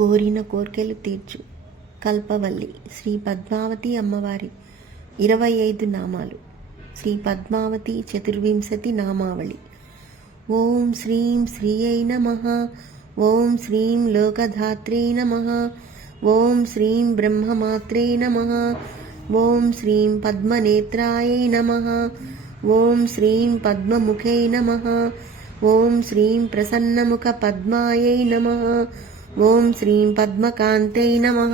కోరిన కోర్కెలు తీర్చు కల్పవల్లి శ్రీ పద్మావతి అమ్మవారి 25 నామాలు. శ్రీ పద్మావతి చతుర్వింశతి నామావళి. ఓం శ్రీం శ్రీయై నమః. ఓం శ్రీం లోకధాత్రే నమః. ఓం శ్రీం బ్రహ్మమాత్రే నమః. ఓం శ్రీం పద్మనేత్రాయై నమః. ఓం శ్రీం పద్మముఖై నమః. ఓం శ్రీం ప్రసన్నముఖ పద్మాయై నమః. ఓం శ్రీం పద్మకాంతై నమః.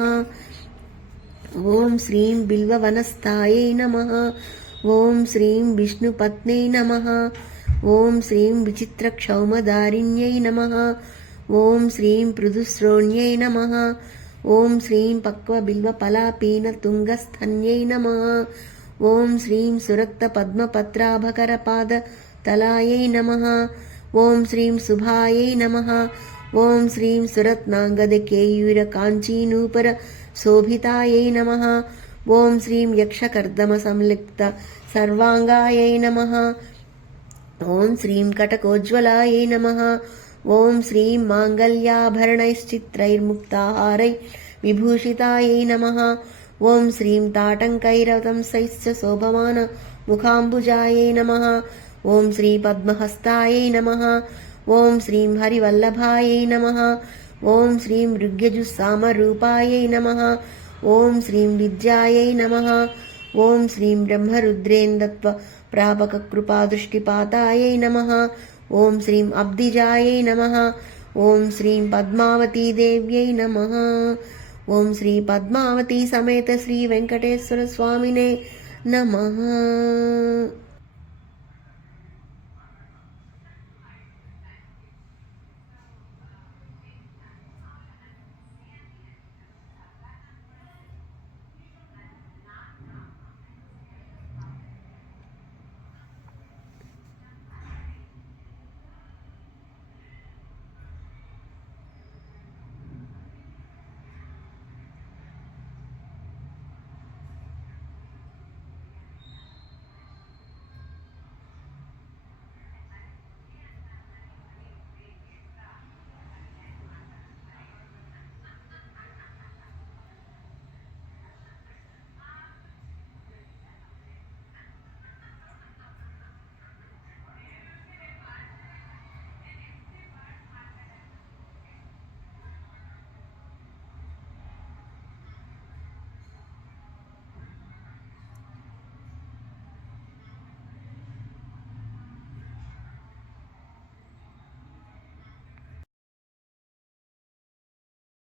ఓం శ్రీం బిల్వవనస్థాయై నమః. ఓం శ్రీం విష్ణుపత్న్యై నమః. ఓం శ్రీం విచిత్రక్షౌమదారిణ్యై నమః. ఓం శ్రీం పృథుశ్రోణ్యై నమః. ఓం శ్రీం పక్వబిల్వఫలాపీనతుంగస్థన్యై నమః. ఓం శ్రీం సురక్తపద్మపత్రాభకరపాదతలాయై నమః. ఓం శ్రీం శుభాయై నమః. ఓం శ్రీం సురత్నాంగదకేయూరకాంచీనూపర శోభితాయై నమః. ఓం శ్రీం యక్షకర్దమ సంలిప్త సర్వాంగాయై నమః. ఓం శ్రీం కటకోజ్వలాయై నమః. ఓం శ్రీం మాంగళ్యాభరణైశ్చిత్రైర్ముక్తాహారై విభూషితాయై నమః. ఓం శ్రీం తాటంకైరతంసైశ్చ శోభమాన ముఖాంబుజాయై నమః. ఓం శ్రీ పద్మహస్తాయై నమః. ఓం శ్రీం హరివల్లభాయై నమః. ఓం శ్రీం ఋగ్యజుస్సామరూపాయై నమః. ఓం శ్రీం విద్యాయై నమః. ఓం శ్రీం బ్రహ్మరుద్రేందత్వ ప్రాపక కృపాదృష్టిపాతాయై నమః. ఓం శ్రీం అబ్దిజాయై నమః. ఓం శ్రీం పద్మావతీదేవ్యై నమః. ఓం శ్రీ పద్మావతీ సమేత శ్రీ వెంకటేశ్వర స్వామినే నమః.